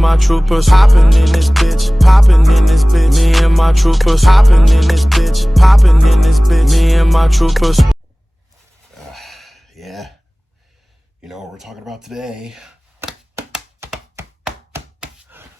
my troopers popping in this bitch, popping in this bitch. Me and my troopers popping in this bitch, popping in this bitch. Me and my troopers. Yeah, you know what we're talking about today.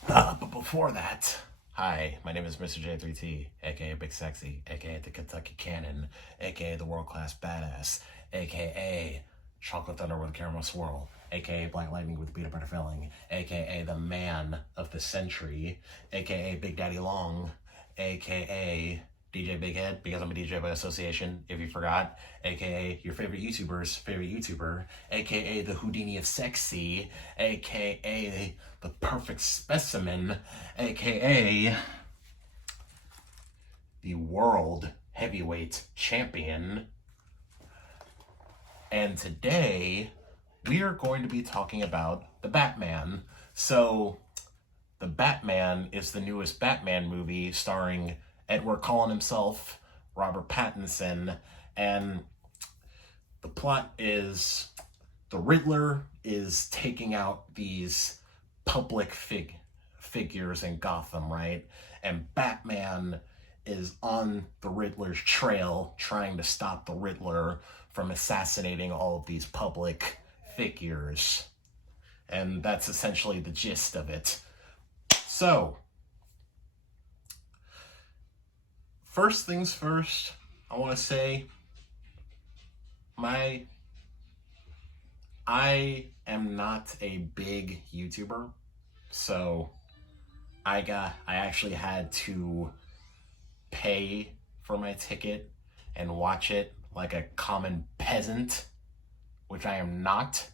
But before that, hi, my name is Mr. J3T, aka Big Sexy, aka the Kentucky Cannon, aka the World Class Badass, aka Chocolate Thunder with Caramel Swirl, aka Black Lightning with Peanut Butter Filling, aka the Man of the Century, aka Big Daddy Long, aka DJ Big Head, because I'm a DJ by association, if you forgot, aka your favorite YouTuber's favorite YouTuber, aka the Houdini of Sexy, aka the Perfect Specimen, aka the World Heavyweight Champion. And today, we are going to be talking about the Batman. So, the Batman is the newest Batman movie starring Edward Cullen himself, Robert Pattinson, and the plot is the Riddler is taking out these public figures in Gotham, right? And Batman is on the Riddler's trail trying to stop the Riddler from assassinating all of these public figures. And that's essentially the gist of it. So, first things first, I want to say I am not a big YouTuber, so I actually had to pay for my ticket and watch it like a common peasant, which I am not.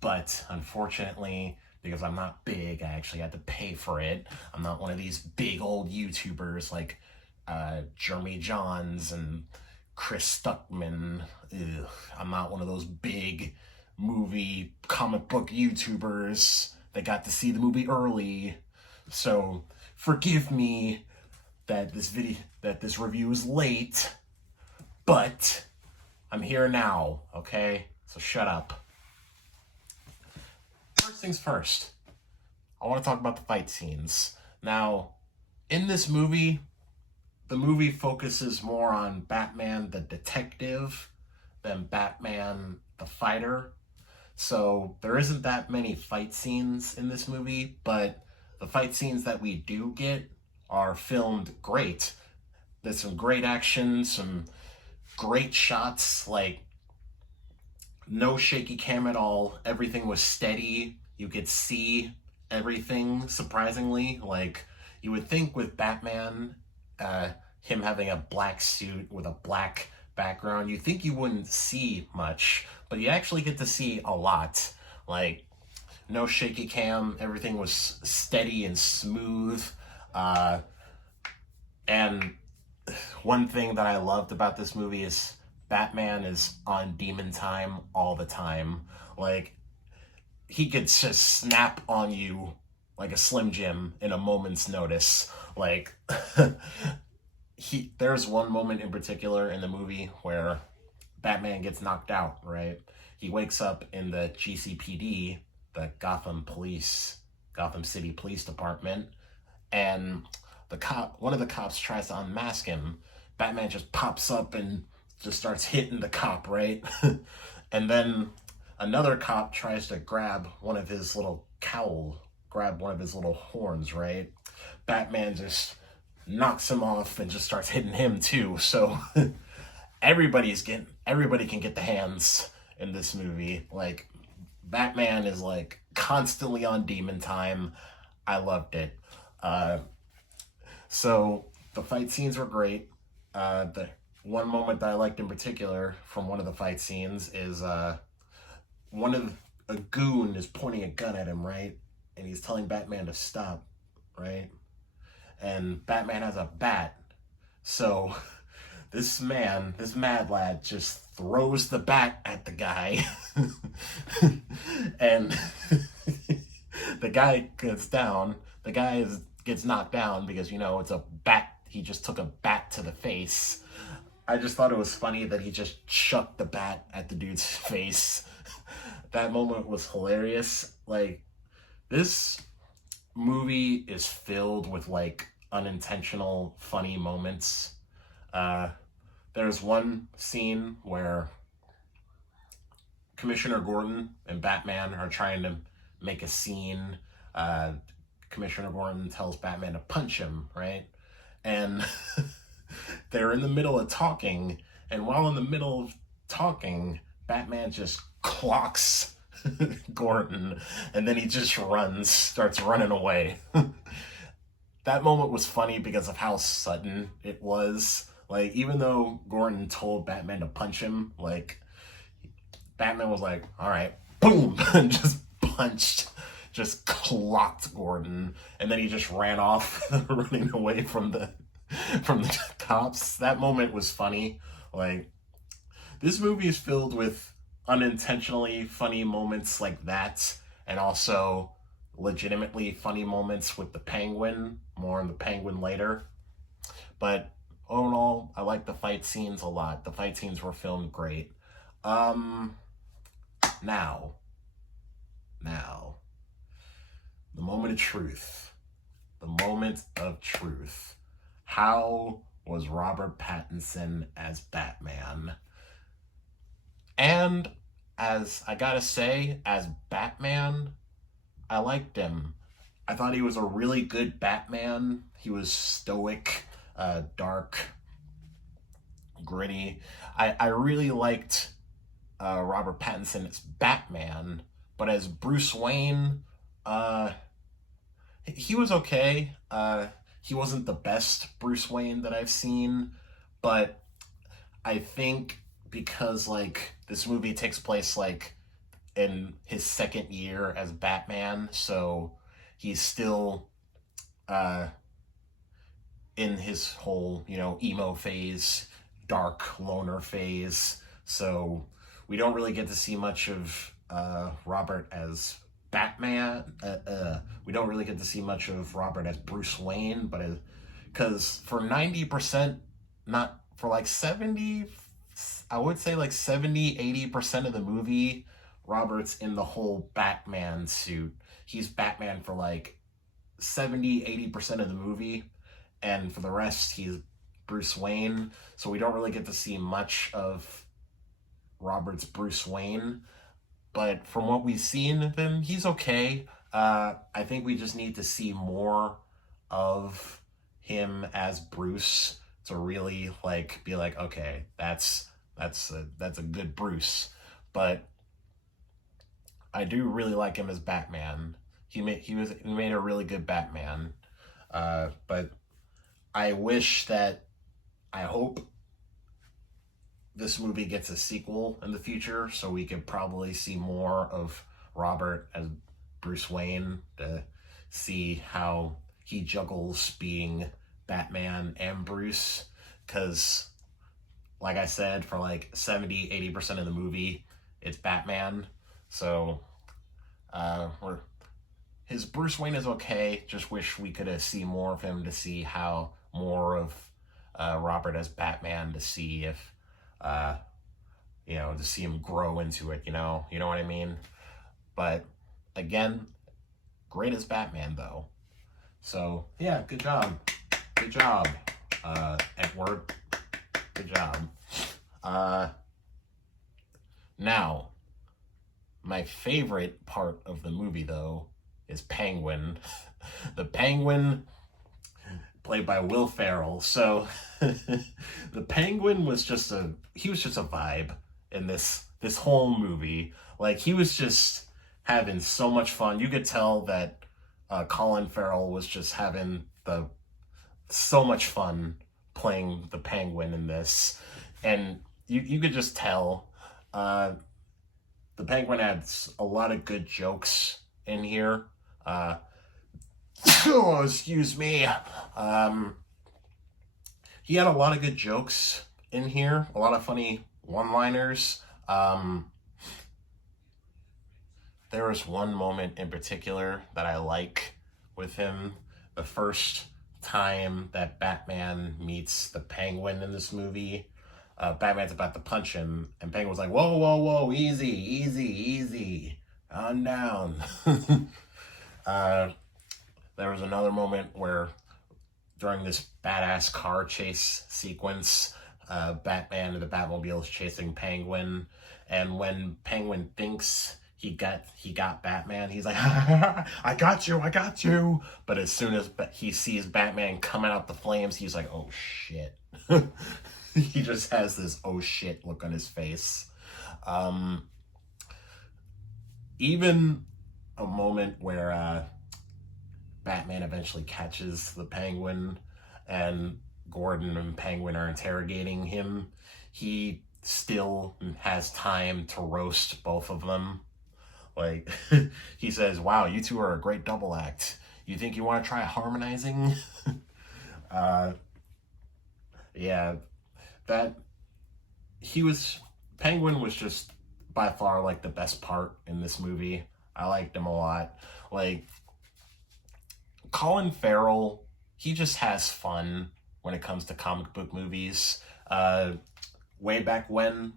But unfortunately, because I'm not big, I actually had to pay for it. I'm not one of these big old YouTubers like Jeremy Johns and Chris Stuckman. Ugh, I'm not one of those big movie comic book YouTubers that got to see the movie early. So forgive me that this review is late, but I'm here now, okay? So shut up. First things first, I want to talk about the fight scenes. Now, in this movie, the movie focuses more on Batman the detective than Batman the fighter. So there isn't that many fight scenes in this movie, but the fight scenes that we do get are filmed great. There's some great action, some great shots, like no shaky cam at all. Everything was steady. You could see everything, surprisingly. Like, you would think with Batman, him having a black suit with a black background, you think you wouldn't see much, but you actually get to see a lot. Like, no shaky cam, everything was steady and smooth. And one thing that I loved about this movie is Batman is on demon time all the time. Like, he could just snap on you like a Slim Jim in a moment's notice. Like, there's one moment in particular in the movie where Batman gets knocked out, right? He wakes up in the GCPD, the Gotham City Police Department, and one of the cops tries to unmask him. Batman just pops up and just starts hitting the cop, right? And then another cop tries to grab one of his little horns, right? Batman just knocks him off and just starts hitting him too. So everybody can get the hands in this movie. Like, Batman is like constantly on demon time. I loved it. So the fight scenes were great. The one moment that I liked in particular from one of the fight scenes is a goon is pointing a gun at him, right? And he's telling Batman to stop, right? And Batman has a bat. So this mad lad just throws the bat at the guy. And the guy gets down. The guy gets knocked down because, it's a bat. He just took a bat to the face. I just thought it was funny that he just chucked the bat at the dude's face. That moment was hilarious. Like, This movie is filled with like unintentional funny moments. There's one scene where Commissioner Gordon and Batman are trying to make a scene. Commissioner Gordon tells Batman to punch him, right? And they're in the middle of talking, and while in the middle of talking, Batman just clocks Gordon, and then he just starts running away. That moment was funny because of how sudden it was. Like, even though Gordon told Batman to punch him, like, Batman was like, all right, boom, and just clocked Gordon, and then he just ran off, running away from the cops. That moment was funny. Like, this movie is filled with unintentionally funny moments like that, and also legitimately funny moments with the Penguin. More on the Penguin later. But all in all, I like the fight scenes a lot. The fight scenes were filmed great. Now, the moment of truth. The moment of truth. How was Robert Pattinson as Batman? And as I gotta say, as Batman, I liked him. I thought he was a really good Batman. He was stoic, dark, gritty. I really liked Robert Pattinson as Batman, but as Bruce Wayne, he was okay. He wasn't the best Bruce Wayne that I've seen, but I think because like this movie takes place like in his second year as Batman, so he's still in his whole, emo phase, dark loner phase. So we don't really get to see much of Robert as Batman. We don't really get to see much of Robert as Bruce Wayne, but because for 90%, not for like 70, I would say like 70-80% of the movie, Robert's in the whole Batman suit. He's Batman for like 70-80% of the movie, and for the rest, he's Bruce Wayne. So we don't really get to see much of Robert's Bruce Wayne. But from what we've seen of him, he's okay. I think we just need to see more of him as Bruce to really like be like, okay, that's a good Bruce. But I do really like him as Batman. He made a really good Batman. But I hope this movie gets a sequel in the future, so we could probably see more of Robert as Bruce Wayne, to see how he juggles being Batman and Bruce. Because, like I said, for like 70-80% of the movie, it's Batman. So, his Bruce Wayne is okay. Just wish we could see more of him, to see how more of Robert as Batman, to see if to see him grow into it, you know what I mean? But again, great as Batman though. So yeah, good job, Edward, good job. Now, my favorite part of the movie though is Penguin. The Penguin, played by Will Ferrell. So the Penguin was just a vibe in this whole movie. Like, he was just having so much fun. You could tell that Colin Farrell was just having so much fun playing the Penguin in this. And you could just tell the Penguin had a lot of good jokes in here. Oh, excuse me. He had a lot of good jokes in here, a lot of funny one-liners. There was one moment in particular that I like with him. The first time that Batman meets the Penguin in this movie, Batman's about to punch him, and Penguin's like, whoa, whoa, whoa, easy, calm down. There was another moment where during this badass car chase sequence, Batman and the Batmobile is chasing Penguin, and when Penguin thinks he got Batman, he's like, I got you. But as soon as he sees Batman coming out the flames, he's like, oh shit. He just has this oh shit look on his face. Even a moment where Batman eventually catches the Penguin and Gordon and Penguin are interrogating him, he still has time to roast both of them. Like, he says, wow, you two are a great double act. You think you want to try harmonizing? Yeah, Penguin was just by far like the best part in this movie. I liked him a lot. Like, Colin Farrell, he just has fun when it comes to comic book movies. Way back when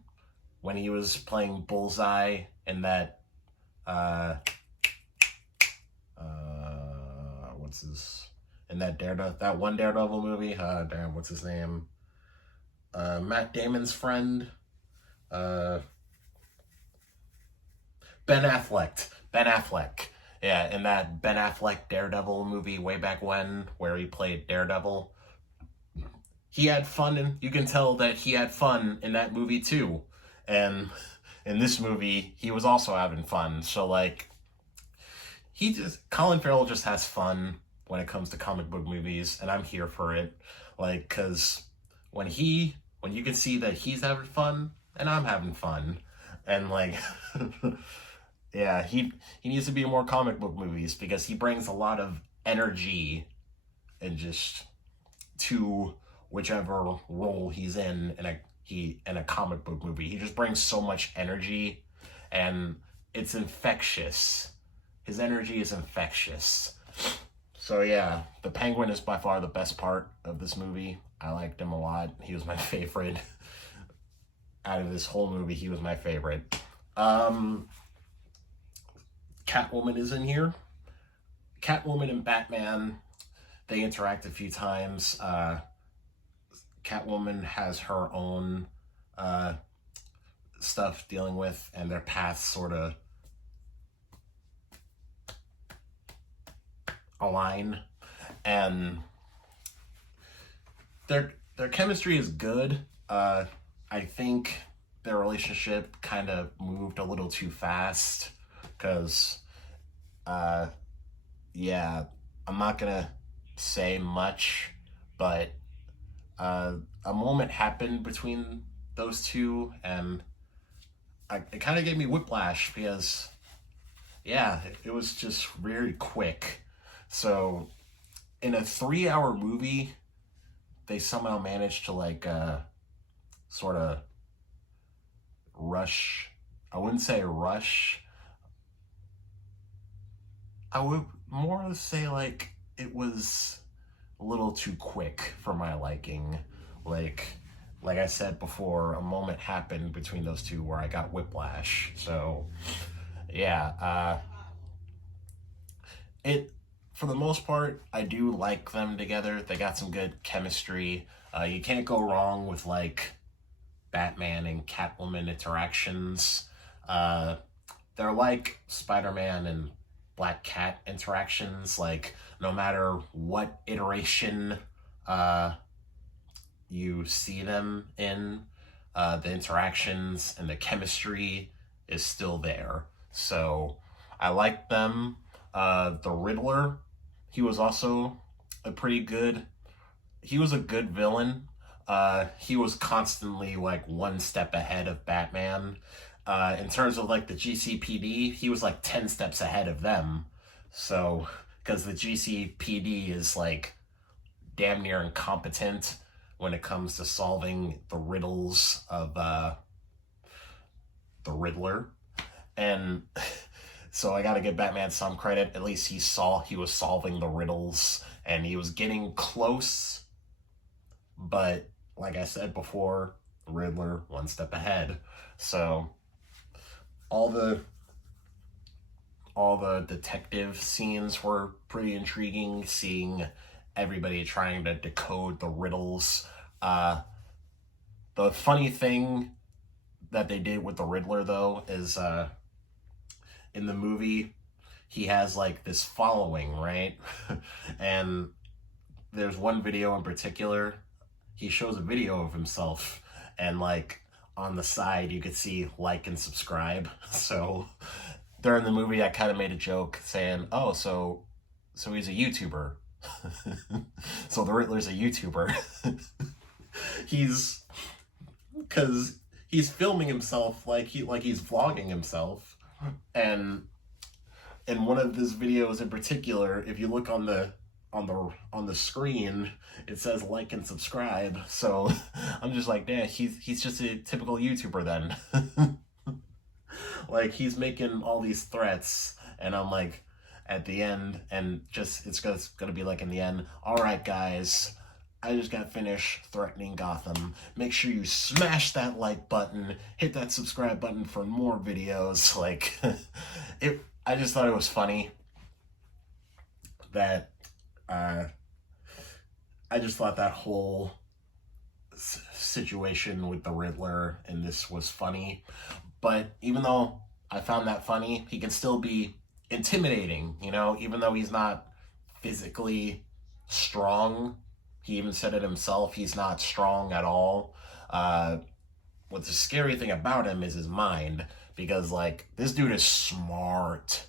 he was playing Bullseye in that that one Daredevil movie. What's his name? Matt Damon's friend. Ben Affleck. Ben Affleck. Yeah, in that Ben Affleck Daredevil movie way back when, where he played Daredevil. He had fun, and you can tell that he had fun in that movie too. And in this movie, he was also having fun. So, like, Colin Farrell just has fun when it comes to comic book movies, and I'm here for it. Like, because when you can see that he's having fun, and I'm having fun. And, like, yeah, he needs to be in more comic book movies because he brings a lot of energy and just to whichever role he's in a comic book movie. He just brings so much energy, and it's infectious. His energy is infectious. So yeah, the Penguin is by far the best part of this movie. I liked him a lot. He was my favorite. Out of this whole movie, he was my favorite. Catwoman is in here. Catwoman and Batman, they interact a few times. Catwoman has her own stuff dealing with, and their paths sort of align, and their chemistry is good. I think their relationship kind of moved a little too fast because, yeah, I'm not gonna say much, but a moment happened between those two, and it kind of gave me whiplash because, yeah, it was just very quick. So, in a 3-hour movie, they somehow managed to, like, sort of rush. I wouldn't say rush. I would more say, like, it was a little too quick for my liking. Like I said before, a moment happened between those two where I got whiplash. So, yeah, for the most part, I do like them together. They got some good chemistry. You can't go wrong with, like, Batman and Catwoman interactions. They're like Spider-Man and Black Cat interactions. Like, no matter what iteration you see them in, the interactions and the chemistry is still there. So I like them. The Riddler, he was also a good villain. He was constantly, like, one step ahead of Batman. In terms of, like, the GCPD, he was, like, 10 steps ahead of them. So, because the GCPD is, like, damn near incompetent when it comes to solving the riddles of the Riddler. And so I gotta give Batman some credit. At least he was solving the riddles, and he was getting close. But like I said before, Riddler one step ahead. So all the all the detective scenes were pretty intriguing, seeing everybody trying to decode the riddles. The funny thing that they did with the Riddler, though, is in the movie, he has like this following, right? And there's one video in particular, he shows a video of himself, and like on the side you could see like and subscribe. So during the movie I kind of made a joke saying, oh, so he's a YouTuber. So the Riddler's a YouTuber. Because he's filming himself like he's vlogging himself. And in one of his videos in particular, if you look on the screen, it says like and subscribe. So I'm just like, yeah, he's just a typical YouTuber then. Like, he's making all these threats, and I'm like, at the end, and just it's gonna be like in the end, all right guys, I just got finished threatening Gotham. Make sure you smash that like button, hit that subscribe button for more videos. Like, I just thought it was funny that I just thought that whole situation with the Riddler and this was funny. But even though I found that funny, he can still be intimidating, you know, even though he's not physically strong. He even said it himself, he's not strong at all. What's the scary thing about him is his mind, because like, this dude is smart.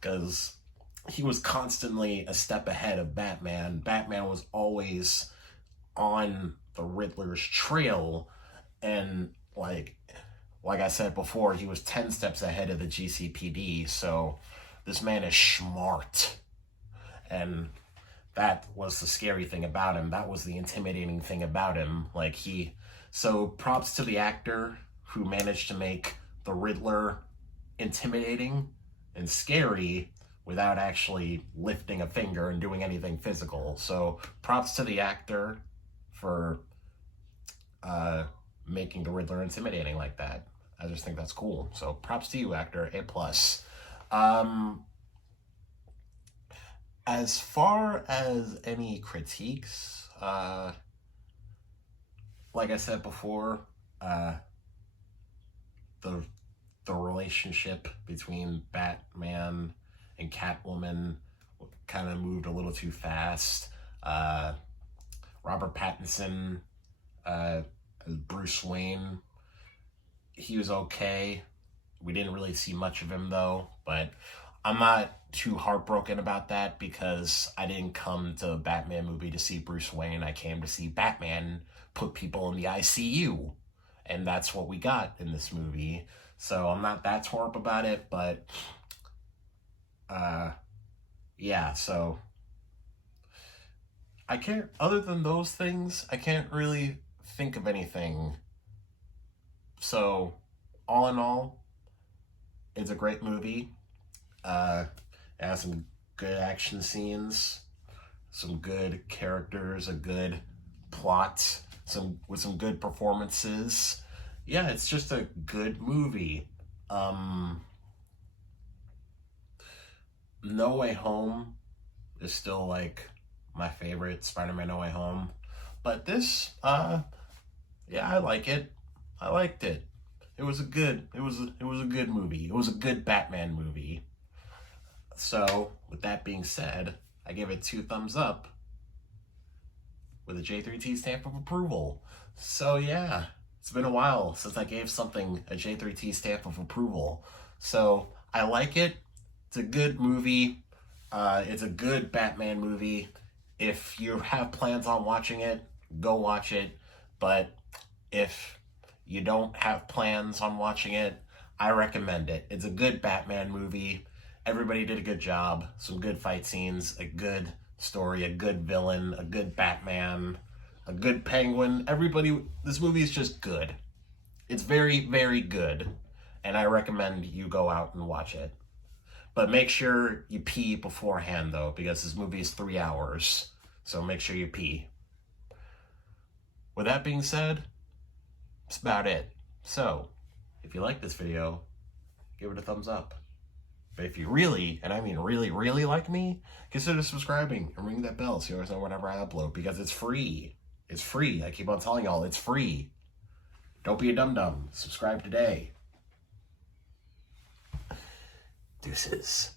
Because he was constantly a step ahead of Batman. Batman was always on the Riddler's trail, and like I said before, he was 10 steps ahead of the GCPD. So this man is smart, and that was the scary thing about him. That was the intimidating thing about him. Like, so props to the actor who managed to make the Riddler intimidating and scary without actually lifting a finger and doing anything physical. So props to the actor for making the Riddler intimidating like that. I just think that's cool. So props to you, actor. A+. As far as any critiques, like I said before, the relationship between Batman and Catwoman kind of moved a little too fast. Robert Pattinson as Bruce Wayne, he was okay. We didn't really see much of him though, but I'm not too heartbroken about that, because I didn't come to a Batman movie to see Bruce Wayne. I came to see Batman put people in the ICU, and that's what we got in this movie. So I'm not that tore up about it, but yeah, so I can't, other than those things, I can't really think of anything. So all in all, it's a great movie. It has some good action scenes, some good characters, a good plot, with some good performances. Yeah, it's just a good movie. No Way Home is still like my favorite Spider-Man No Way Home, but this, yeah, I like it. I liked it. It was a good movie. It was a good Batman movie. So, with that being said, I give it 2 thumbs up with a J3T stamp of approval. So yeah, it's been a while since I gave something a J3T stamp of approval. So I like it. It's a good movie. It's a good Batman movie. If you have plans on watching it, go watch it. But if you don't have plans on watching it, I recommend it. It's a good Batman movie. Everybody did a good job. Some good fight scenes, a good story, a good villain, a good Batman, a good Penguin. This movie is just good. It's very, very good. And I recommend you go out and watch it. But make sure you pee beforehand, though, because this movie is 3 hours. So make sure you pee. With that being said, that's about it. So, if you like this video, give it a thumbs up. But if you really, and I mean really, really like me, consider subscribing and ring that bell so you always know whenever I upload, because it's free. It's free. I keep on telling y'all, it's free. Don't be a dum-dum. Subscribe today. Deuces.